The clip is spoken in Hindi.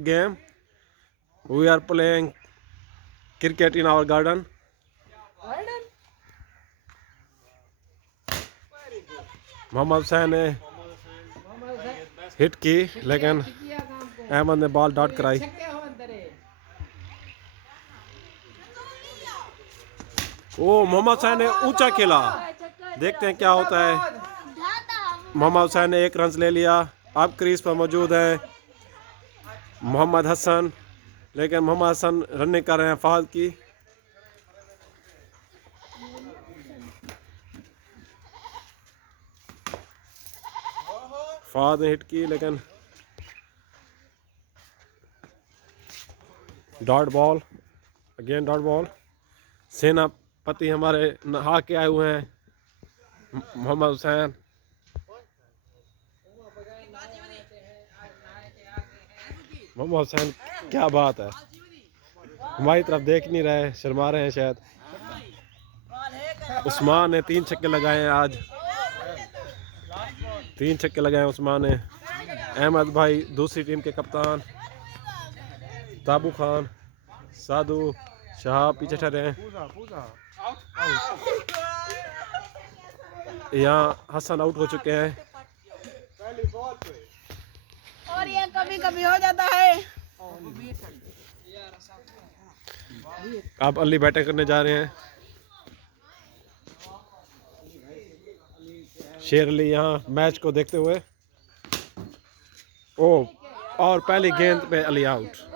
game. We are playing cricket in our garden. Mohammad Hussain ने हिट की लेकिन अहमद ने बॉल डॉट कराई। ओ मोहम्मद हुसैन ने ऊंचा खेला, देखते हैं क्या होता है। मोहम्मद हुसैन ने 1 रन ले लिया। अब क्रीज पर मौजूद है मोहम्मद हसन, लेकिन मोहम्मद हसन रनिंग कर रहे हैं फाद की। फाद ने हिट की लेकिन dot ball, again dot ball. सेनापति हमारे नहा के आए हुए हैं मोहम्मद हुसैन। मोहम्मद हुसैन क्या बात है, हमारी तरफ देख नहीं रहे, शर्मा रहे हैं शायद। उस्मान ने 3 छक्के लगाए हैं आज, 3 छक्के लगाए हैं उस्मान ने। अहमद भाई दूसरी टीम के कप्तान, ताबू खान, साधु, शहाब पीछे ठहरे हैं। यहाँ हसन आउट हो चुके हैं और ये कभी कभी हो जाता है। अब अली बैटिंग करने जा रहे हैं। शेर अली यहाँ मैच को देखते हुए। ओ और पहली गेंद पे अली आउट।